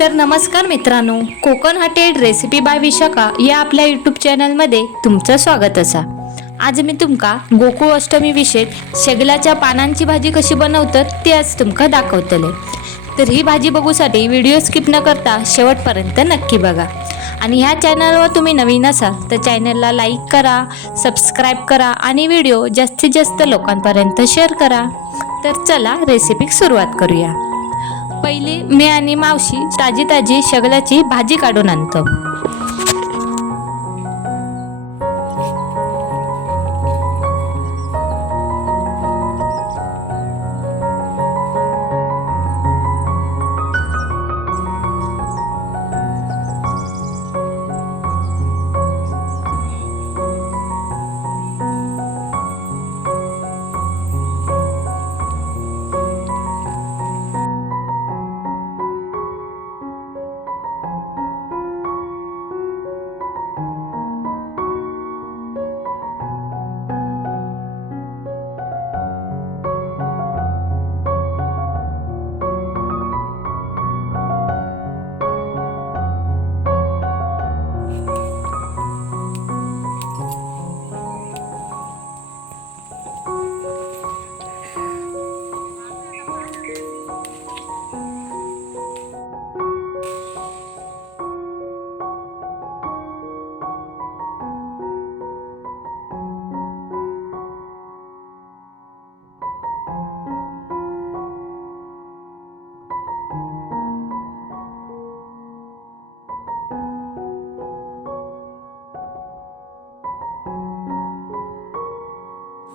तर नमस्कार मित्रांनो, Konkan hotel recipe by Vishakha या आपल्या यूट्यूब चॅनलमध्ये तुमचं स्वागत असा। आज मी तुमका गोकुळ अष्टमी विषयी शेगलाच्या पानांची भाजी कशी बनवतात ते आज तुमका दाखवतले। तर ही भाजी बघूसाठी व्हिडिओ स्किप न करता शेवटपर्यंत नक्की बघा। आणि ह्या चॅनलवर तुम्ही नवीन असाल तर चॅनलला लाईक करा, सबस्क्राईब करा आणि व्हिडिओ जास्तीत जास्त लोकांपर्यंत शेअर करा। तर चला रेसिपी सुरुवात करूया। पहिली मी आणि मावशी ताजी शेगलाची भाजी काढून आणतो।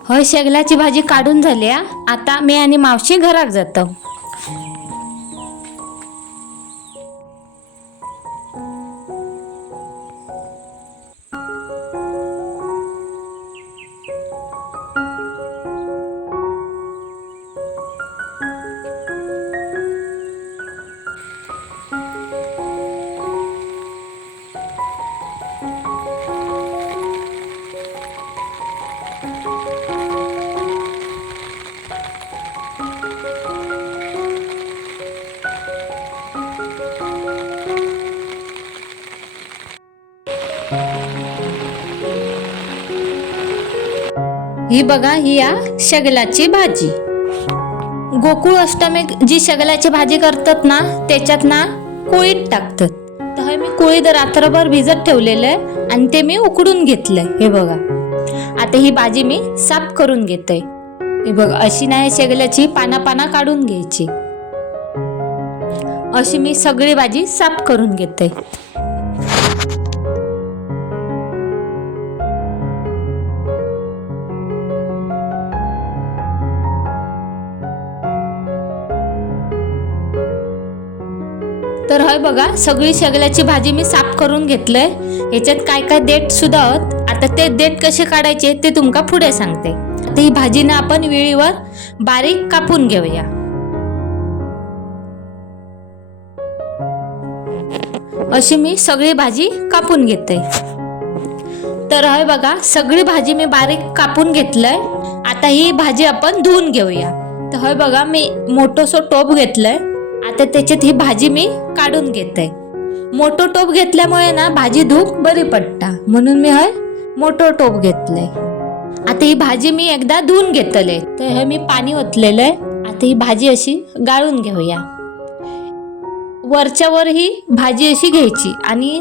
होय, शेगलाची भाजी काढून झाली। आता मी आणि मावशी घरात जातो। ही बघा, ही या शेगलाची भाजी। गोकुळ अष्टमी जी शेगलाची भाजी करतात ना त्याच्यात ना कोळीत टाकतात। तर मी कोळीत रात्रभर भिजत ठेवलेलं आणि ते मी उकडून घेतलंय। हे बघा, आता ही भाजी मी साफ करून घेते। हे बघा, अशी नाही शेगलाची पाना काढून घ्यायची। अशी मी सगळी भाजी साफ करून घेते। तर हे बघा, सगळी शेगलाची भाजी मी साफ करून घेतलंय। ह्याच्यात काय काय देठ सुद्धा आहेत। आता ते देठ कसे काढायचे ते तुमका पुढे सांगते। आता ही भाजी ना आपण विळीवर बारीक कापून घेऊया। अशी मी सगळी भाजी कापून घेते। तर हे बघा, सगळी भाजी मी बारीक कापून घेतलंय। आता ही भाजी आपण धुवून घेऊया। तर हे बघा, मी मोठंसं टोप घेतलंय। आता त्याच्यात ही भाजी मी काढून घेते। मोठं टोप घेतल्यामुळे ना भाजी धूक बरी पडता, म्हणून मी हे मोठं टोप घेतलंय। आता ही भाजी मी एकदा धुवून घेतले। तर हे मी पाणी ओतलेलं आहे। आता ही भाजी अशी गाळून घेऊया। वरच्या वर ही भाजी अशी घ्यायची आणि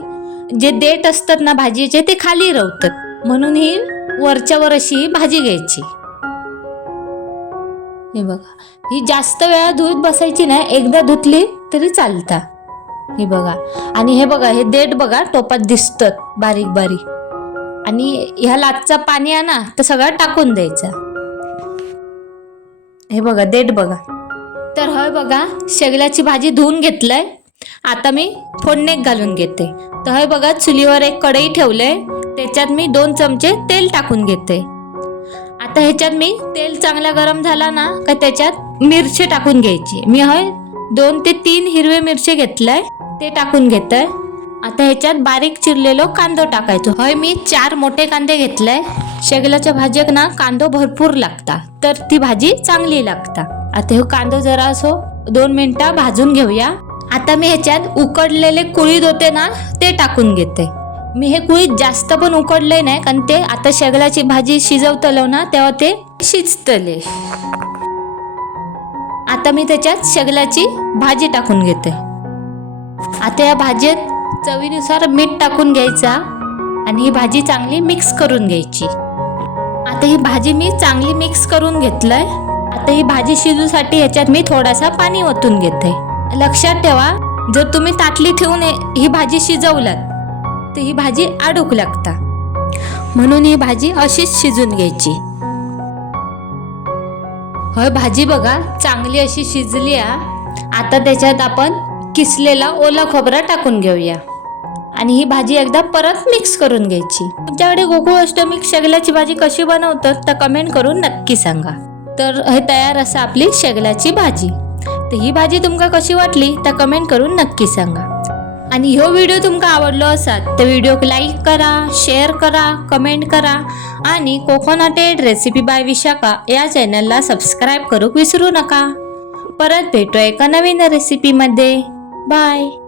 जे देठ असतात ना भाजीचे ते खाली रवतात, म्हणून ही वरच्या वर अशी भाजी घ्यायची। हे बघा, ही जास्त वेळा धुत बसायची नाही, एकदा धुतली तरी चालता। हे बघा, आणि हे बघा, हे देठ बघा टोपात दिसतात बारीक बारीक। आणि ह्या लाटचा पाणी आहे ना तर सगळं टाकून द्यायचा। हे बघा, देठ बघा। तर हे बघा, शेगलाची भाजी धुवून घेतलंय। आता मी फोडणीत घालून घेते। तर हे बघा, चुलीवर एक कढई ठेवलंय, त्याच्यात मी 2 चमचे तेल टाकून घेते। आता ह्याच्यात मी तेल चांगला गरम झाला ना का त्याच्यात मिरची टाकून घ्यायची। मी 2 ते 3 हिरवे मिरची घेतलाय, ते टाकून घेतोय। आता ह्याच्यात बारीक चिरलेलो कांदो टाकायचो। मी 4 मोठे कांदे घेतले। शेगलाच्या भाजीक ना कांदो भरपूर लागता, तर ती भाजी चांगली लागता। आता हे कांदो जरा असो 2 मिनिटं भाजून घेऊया। आता मी ह्याच्यात उकडलेले कुळीद होते ना ते टाकून घेते. मी हे कुळीद जास्त पण उकडले नाही, कारण ते आता शेगलाची भाजी शिजवतलो ना तेव्हा ते शिजतले. आता मी त्याच्यात शेगलाची भाजी टाकून घेते. आता या भाजीत चवीनुसार मीठ टाकून घ्यायचा आणि ही भाजी चांगली मिक्स करून घ्यायची. आता ही भाजी मी चांगली मिक्स करून घेतलंय. आता ही भाजी शिजूसाठी ह्याच्यात मी थोडासा पाणी ओतून घेते. लक्षात ठेवा, जर तुम्ही ताटली ठेवून ही भाजी शिजवलात तर ही भाजी आडूक लागता, म्हणून ही भाजी अशीच शिजून घ्यायची. होय, भाजी बघा चांगली अशी शिजली आहे. आता त्याच्यात आपण किसलेला ओला खोबरा टाकून घेऊया आणि ही भाजी एकदा परत मिक्स करून घ्यायची. तुमच्याकडे गोकुळ अष्टमी शेगलाची भाजी कशी बनवतात तर कमेंट करून नक्की सांगा. तर हे तयार असं आपली शेगलाची भाजी. तर ही भाजी तुमका कशी वाटली तर कमेंट करून नक्की सांगा. आणि ह्यो व्हिडिओ तुमका आवडलो असाल तर व्हिडिओक लाईक करा, शेअर करा, कमेंट करा आणि कोकोनटेड रेसिपी बाय विशाखा या चॅनलला सबस्क्राईब करूक विसरू नका. परत भेटूया एका नवीन रेसिपीमध्ये. बाय.